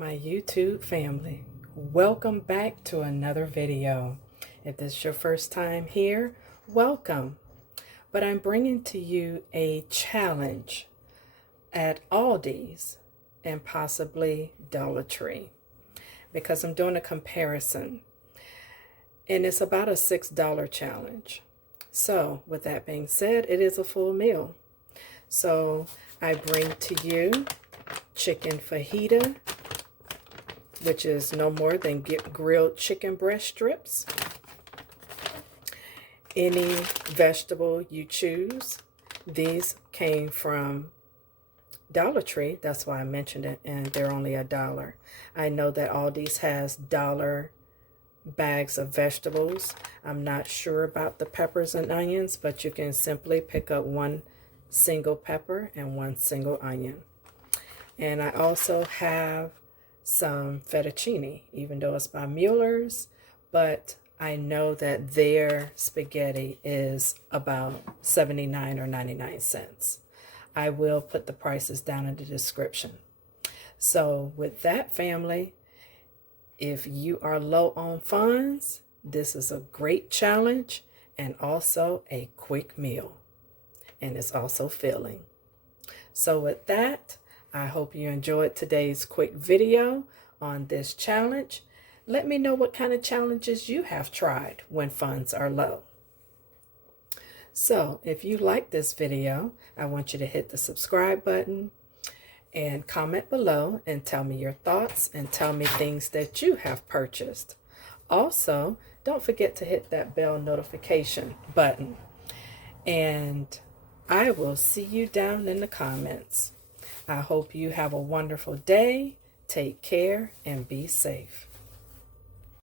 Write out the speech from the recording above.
my YouTube family. Welcome back to another video. If this is your first time here, welcome. But I'm bringing to you a challenge at Aldi's and possibly Dollar Tree because I'm doing a comparison. And it's about a $6 challenge. So with that being said, it is a full meal. So I bring to you chicken fajita, which is no more than grilled chicken breast strips. Any vegetable you choose. These came from Dollar Tree. That's why I mentioned it, and they're only $1. I know that Aldi's has dollar bags of vegetables. I'm not sure about the peppers and onions, but you can simply pick up one single pepper and one single onion. And I also have some fettuccine, even though it's by Mueller's, but I know that their spaghetti is about 79 or 99 cents. I will put the prices down in the description. So with that, family, if you are low on funds, this is a great challenge and also a quick meal. And it's also filling. So with that, I hope you enjoyed today's quick video on this challenge. Let me know what kind of challenges you have tried when funds are low. So if you like this video, I want you to hit the subscribe button and comment below and tell me your thoughts and tell me things that you have purchased. Also, don't forget to hit that bell notification button. And I will see you down in the comments. I hope you have a wonderful day. Take care and be safe.